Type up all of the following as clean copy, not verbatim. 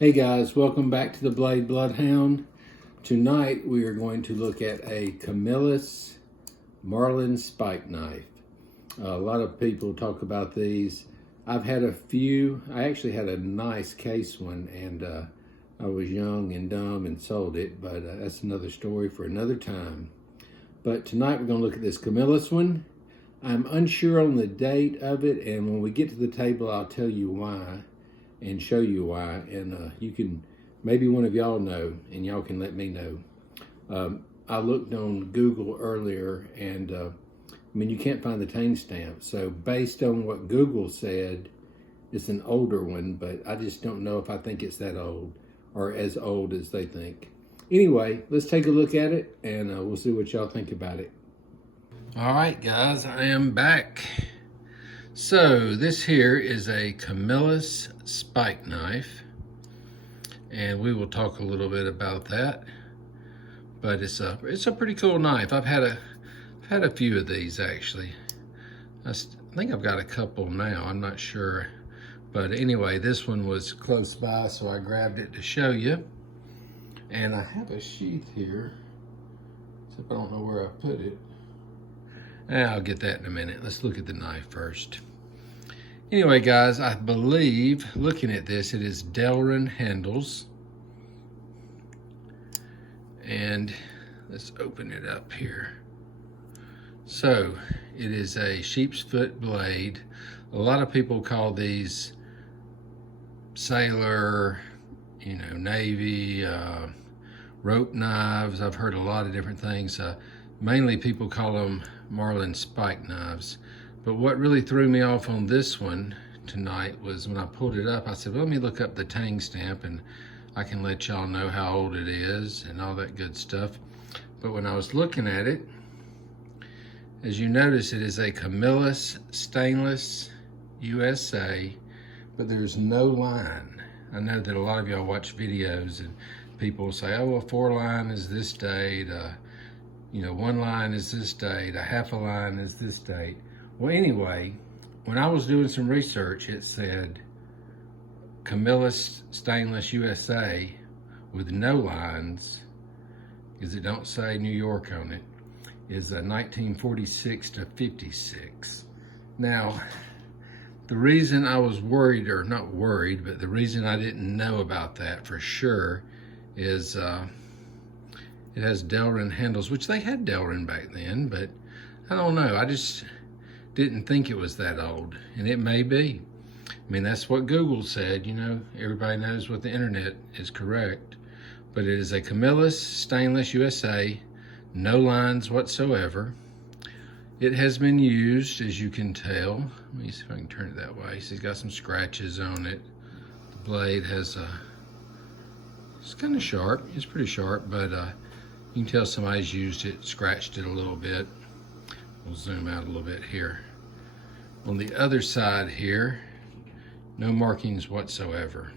Hey guys, welcome back to the Blade Bloodhound. Tonight we are going to look at a Camillus Marlin Spike knife. A lot of people talk about these. I've had a few. I actually had a nice case one, and I was young and dumb and sold it, but that's another story for another time. But tonight we're going to look at this Camillus one. I'm unsure on the date of it, and when we get to the table I'll tell you why and show you why, and you can, maybe one of y'all know, and y'all can let me know. I looked on Google earlier, and I mean, you can't find the Tang stamp, so based on what Google said, it's an older one, but I just don't know if I think it's that old, or as old as they think. Anyway, let's take a look at it, and we'll see what y'all think about it. All right, guys, I am back. So this here is a Camillus Spike knife, and we will talk a little bit about that. But it's a pretty cool knife. I've had a few of these actually. I think I've got a couple now. I'm not sure, but anyway, this one was close by, so I grabbed it to show you. And I have a sheath here, except I don't know where I put it. I'll get that in a minute. Let's look at the knife first. Anyway, guys, I believe, looking at this, it is delrin handles. And let's open it up here. So, it is a sheep's foot blade. A lot of people call these sailor, Navy, rope knives. I've heard a lot of different things. Mainly people call them Marlin Spike knives. But what really threw me off on this one tonight was when I pulled it up, I said, well, let me look up the Tang stamp and I can let y'all know how old it is and all that good stuff. But when I was looking at it, as you notice, it is a Camillus stainless USA, but there's no line. I know that a lot of y'all watch videos and people will say, oh, a 4-line is this date, 1 line is this date, a half a line is this date. Well, anyway, when I was doing some research, it said Camillus Stainless USA with no lines, because it don't say New York on it, is a 1946 to 56. Now, the reason I was worried, or not worried, but the reason I didn't know about that for sure is it has delrin handles, which they had delrin back then, but I don't know. I just didn't think it was that old, and it may be. I mean, that's what Google said, everybody knows what the internet is correct. But it is a Camillus Stainless USA, no lines whatsoever. It has been used, as you can tell. Let me see if I can turn it that way. So it's got some scratches on it. The blade has it's kind of sharp. It's pretty sharp, but you can tell somebody's used it, scratched it a little bit. We'll zoom out a little bit here. On the other side here, no markings whatsoever.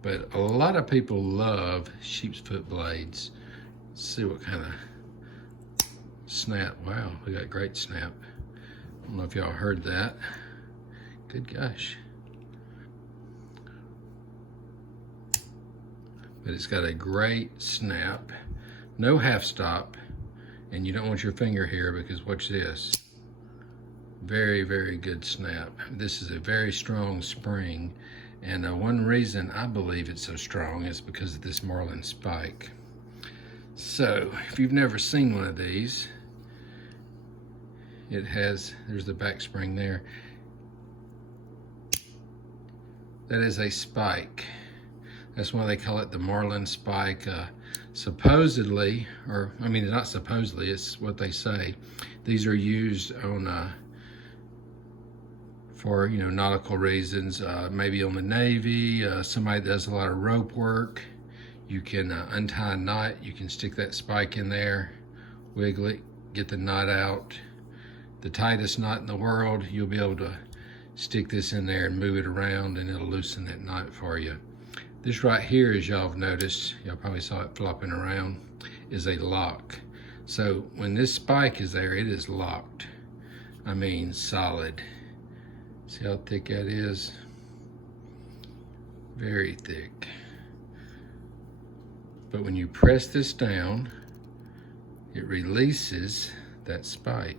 But a lot of people love sheep's foot blades. Let's see what kind of snap. Wow, we got great snap. I don't know if y'all heard that. Good gosh. But it's got a great snap. No half stop. And you don't want your finger here because watch this. Very, very good snap. This is a very strong spring. And one reason I believe it's so strong is because of this Marlin Spike. So, if you've never seen one of these, there's the back spring there. That is a spike. That's why they call it the Marlin Spike. Supposedly, or I mean, not supposedly, it's what they say. These are used on for nautical reasons, maybe on the Navy. Somebody that does a lot of rope work, you can untie a knot, you can stick that spike in there, wiggle it, get the knot out. The tightest knot in the world, you'll be able to stick this in there and move it around and it'll loosen that knot for you. This right here, as y'all have noticed, y'all probably saw it flopping around, is a lock. So when this spike is there, it is locked. I mean, solid. See how thick that is? very thick. But when you press this down, it releases that spike.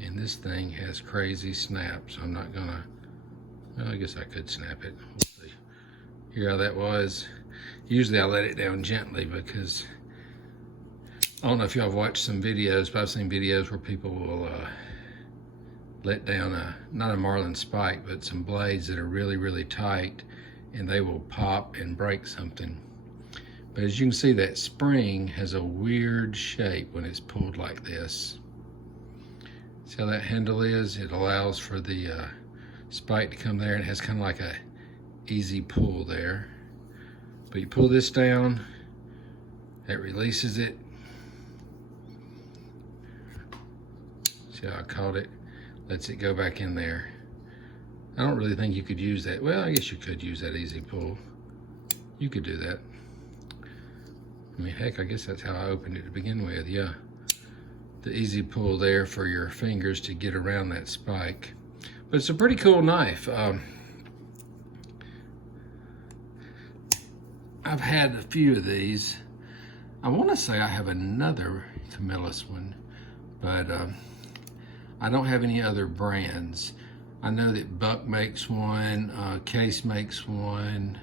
And this thing has crazy snaps. I'm not gonna, well, I guess I could snap it. We'll see. Hear how that was? Usually I let it down gently because I don't know if y'all have watched some videos, but I've seen videos where people will let down not a Marlin Spike, but some blades that are really, really tight, and they will pop and break something. But as you can see, that spring has a weird shape when it's pulled like this. See how that handle is? It allows for the spike to come there, and it has kind of like a easy pull there. But you pull this down, that releases it. See how I caught it? Lets it go back in there. I don't really think you could use that. Well, I guess you could use that easy pull. You could do that. I mean, heck, I guess that's how I opened it to begin with, yeah. The easy pull there for your fingers to get around that spike. But it's a pretty cool knife. I've had a few of these. I want to say I have another Camillus one, but I don't have any other brands. I know that Buck makes one, Case makes one.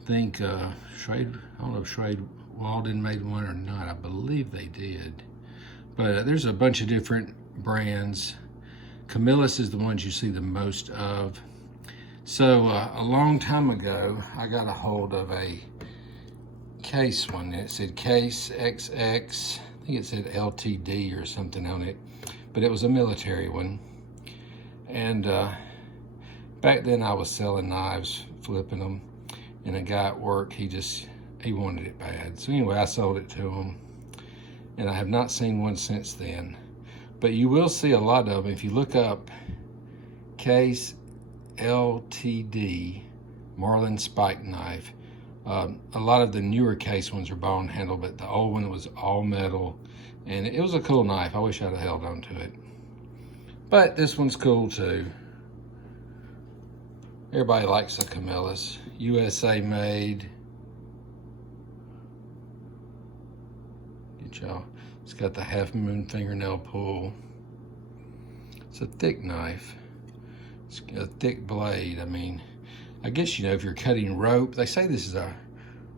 I think Schrade, I don't know if Schrade Walden made one or not. I believe they did. But there's a bunch of different brands. Camillus is the ones you see the most of. So a long time ago, I got a hold of a Case one. It said Case XX. I think it said LTD or something on it. But it was a military one. And back then I was selling knives, flipping them. And a guy at work, he wanted it bad. So anyway, I sold it to him. And I have not seen one since then. But you will see a lot of them. If you look up Case LTD Marlin Spike knife, a lot of the newer Case ones are bone handle, but the old one was all metal. And it was a cool knife. I wish I'd have held on to it. But this one's cool too. Everybody likes a Camillus. USA made. Get y'all. It's got the half moon fingernail pull. It's a thick knife. It's got a thick blade. I mean, I guess, you know, if you're cutting rope, they say this is a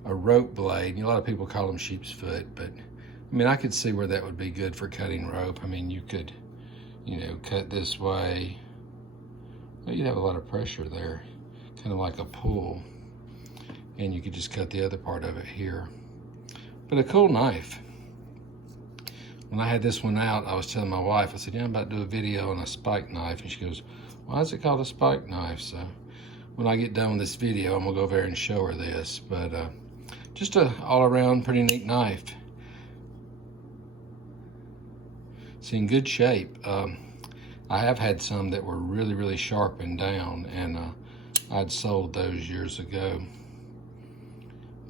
rope blade. A lot of people call them sheep's foot, but I mean, I could see where that would be good for cutting rope. I mean, you could, you know, cut this way. Well, you'd have a lot of pressure there, kind of like a pull. And you could just cut the other part of it here. But a cool knife. When I had this one out, I was telling my wife, I said, yeah, I'm about to do a video on a spike knife. And she goes, why is it called a spike knife? So when I get done with this video, I'm gonna go over there and show her this. But just a all around pretty neat knife. It's in good shape. I have had some that were really, really sharpened down, and I'd sold those years ago.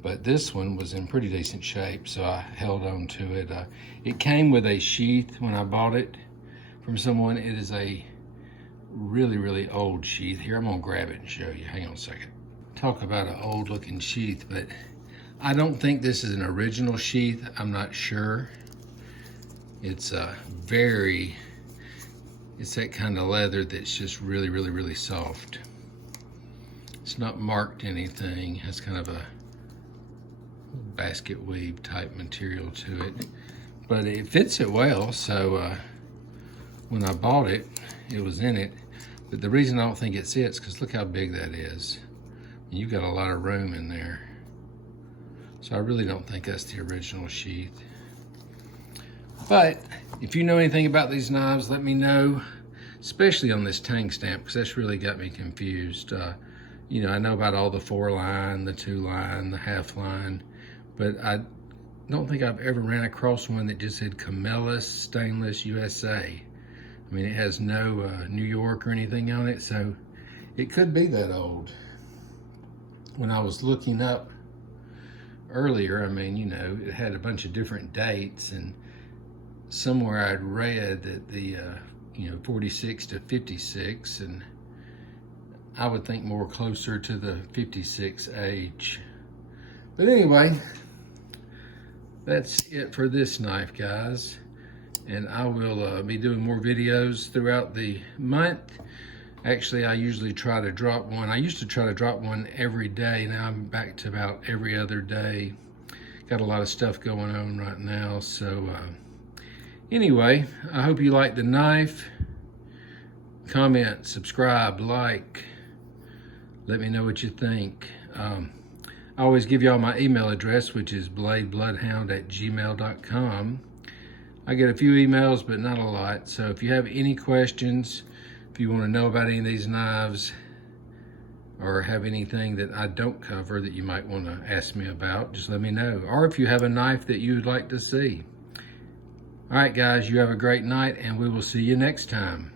But this one was in pretty decent shape, so I held on to it. It came with a sheath when I bought it from someone. It is a really, really old sheath. Here, I'm gonna grab it and show you. Hang on a second. Talk about an old looking sheath, but I don't think this is an original sheath. I'm not sure. It's it's that kind of leather that's just really, really, really soft. It's not marked anything. It has kind of a basket weave type material to it, but it fits it well. So when I bought it, it was in it. But the reason I don't think it sits, because look how big that is. You've got a lot of room in there. So I really don't think that's the original sheath. But if you know anything about these knives, let me know, especially on this Tang stamp, because that's really got me confused. You know, I know about all the 4-line, the 2-line, the half-line, but I don't think I've ever ran across one that just said Camillus Stainless USA. I mean, it has no New York or anything on it, so it could be that old. When I was looking up earlier, I mean, you know, it had a bunch of different dates, and somewhere I'd read that the, you know, 46 to 56, and I would think more closer to the 56H. But anyway, that's it for this knife, guys. And I will be doing more videos throughout the month. Actually, I usually try to drop one. I used to try to drop one every day. Now I'm back to about every other day. Got a lot of stuff going on right now. So anyway, I hope you like the knife. Comment, subscribe, like. Let me know what you think. I always give y'all my email address, which is bladebloodhound@gmail.com. I get a few emails, but not a lot. So if you have any questions, if you want to know about any of these knives, or have anything that I don't cover that you might want to ask me about, just let me know. Or if you have a knife that you would like to see. All right, guys, you have a great night, and we will see you next time.